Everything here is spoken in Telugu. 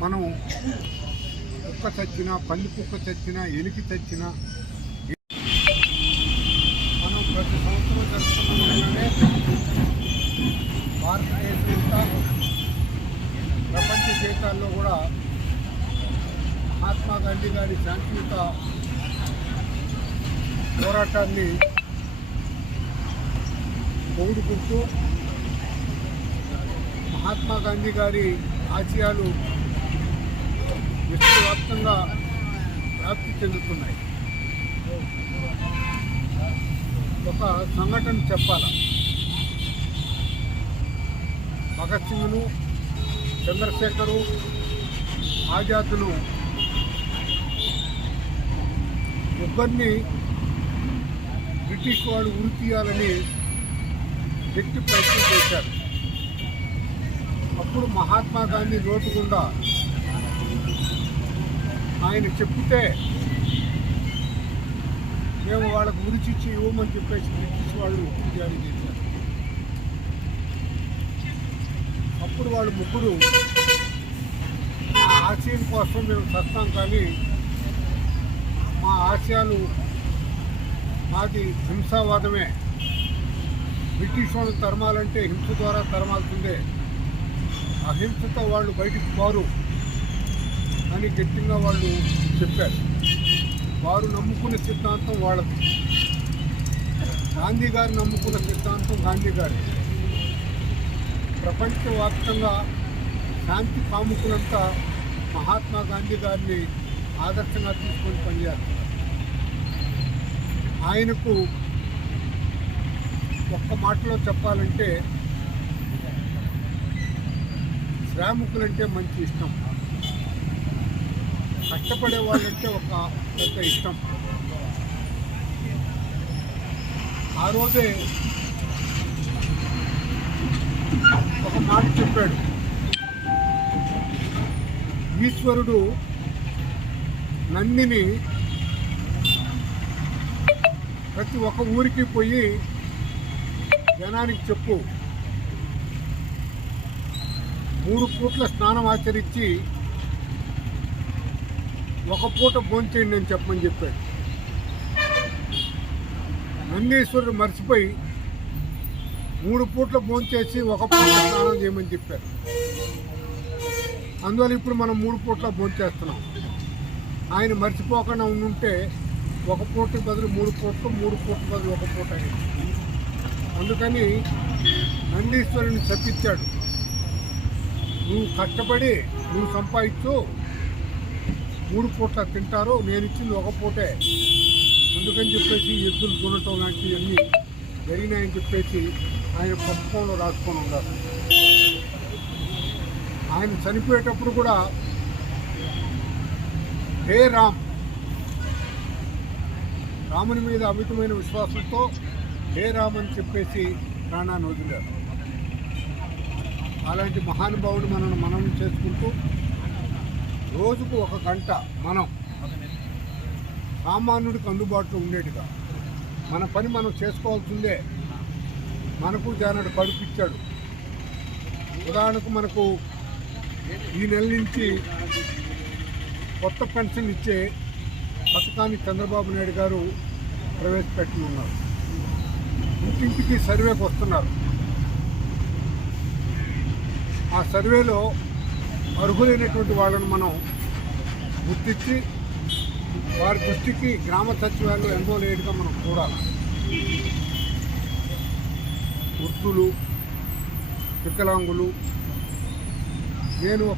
మనం కుక్క చచ్చినా పల్లి కుక్క చచ్చినా ఎలికి చచ్చినా మనం ప్రతి సంవత్సరం జరుపుకున్నగానే భారతదేశం ప్రపంచ దేశాల్లో కూడా మహాత్మా గాంధీ గారి శాంతియుత పోరాటాన్ని పొగుడుకుంటూ మహాత్మా గాంధీ గారి ఆశయాలు విశ్వవ్యాప్తంగా వ్యాప్తి చెందుతున్నాయి. ఒక సంఘటన చెప్పాల? భగత్ సింగ్ను చంద్రశేఖరు ఆజాద్ను ముగ్గురిని బ్రిటిష్ వాళ్ళు ఉరి తీయాలని గట్టి ప్రయత్నం చేశారు. అప్పుడు మహాత్మా గాంధీ రోడ్డు గుండా ఆయన చెప్తే మేము వాళ్ళకు ఉరిచిచ్చి ఇవ్వమని చెప్పేసి బ్రిటిష్ వాళ్ళు ఒత్తిడి జారీ చేశారు. అప్పుడు వాళ్ళు ముగ్గురు మా ఆశయం కోసం మేము చస్తాం కానీ మా ఆశయాలు మాది హింసావాదమే. బ్రిటిష్ వాళ్ళు తరమాలంటే హింస ద్వారా తరమాల్సిందే. అహింసతో వాళ్ళు బయటికి పోరు. అని గట్టిగా వాళ్ళు చెప్పారు. వారు నమ్ముకున్న సిద్ధాంతం వాళ్ళది. గాంధీ గారు నమ్ముకున్న సిద్ధాంతం గాంధీ గారి. ప్రపంచవ్యాప్తంగా శాంతి కాముకులంతా మహాత్మా గాంధీ గారిని ఆదర్శంగా తీసుకొని పనిచేస్తారు. ఆయనకు ఒక్క మాటలో చెప్పాలంటే శ్రామికులంటే మంచి ఇష్టం. కష్టపడే వాళ్ళంటే ఒక పెద్ద ఇష్టం. ఆ రోజే ఒక మాట చెప్పాడు. ఈశ్వరుడు నందిని ప్రతి ఒక్క ఊరికి పోయి జనానికి చెప్పు. మూడు పూట్ల స్నానం ఆచరించి ఒక పూట భోంచేయండి అని చెప్పమని చెప్పాడు. నందీశ్వరుడు మర్చిపోయి మూడు పూట్ల భోంచేసి ఒక పూట స్నానం చేయమని చెప్పారు అందువల్ల ఇప్పుడు మనం మూడు పూట్ల భోంచేస్తున్నాం ఆయన మర్చిపోకుండా ఉండుంటే ఒక పూట బదులు మూడు పూటలు మూడు పూట బదులు ఒక పూట అయింది. అందుకని నందీశ్వరుని శపించాడు నువ్వు కష్టపడి నువ్వు సంపాదించు మూడు పూట్ల తింటారు నేను ఇచ్చింది ఒక పూటే. అందుకని చెప్పేసి ఎద్దులు కొనటం లాంటివన్నీ జరిగినాయని చెప్పేసి ఆయన పుస్తకంలో రాసుకొని ఉన్నారు ఆయన చనిపోయేటప్పుడు కూడా హే రామ్. రాముని మీద అమితమైన విశ్వాసంతో హే రామ్ అని చెప్పేసి ప్రాణాన్ని వదిలారు. అలాంటి మహానుభావుడు మనల్ని మనం చేసుకుంటూ రోజుకు ఒక గంట మనం సామాన్యుడికి అందుబాటులో ఉండేట్టుగా. మన పని మనం చేసుకోవాల్సిందే. మనకు జానడు కడుపిచ్చాడు. ఉదాహరణకు మనకు ఈ నెల నుంచి కొత్త పెన్షన్ ఇచ్చే పథకాన్ని చంద్రబాబు నాయుడు గారు ప్రవేశపెట్టనున్నారు. ఇంటింటికి సర్వేకి వస్తున్నారు. ఆ సర్వేలో అర్హులైనటువంటి వాళ్ళను మనం గుర్తించి వారి దృష్టికి గ్రామ సచివాలయంలో ఎన్రోల్ అయ్యేట్టుగా మనం చూడాలి. వృద్ధులు వికలాంగులు నేను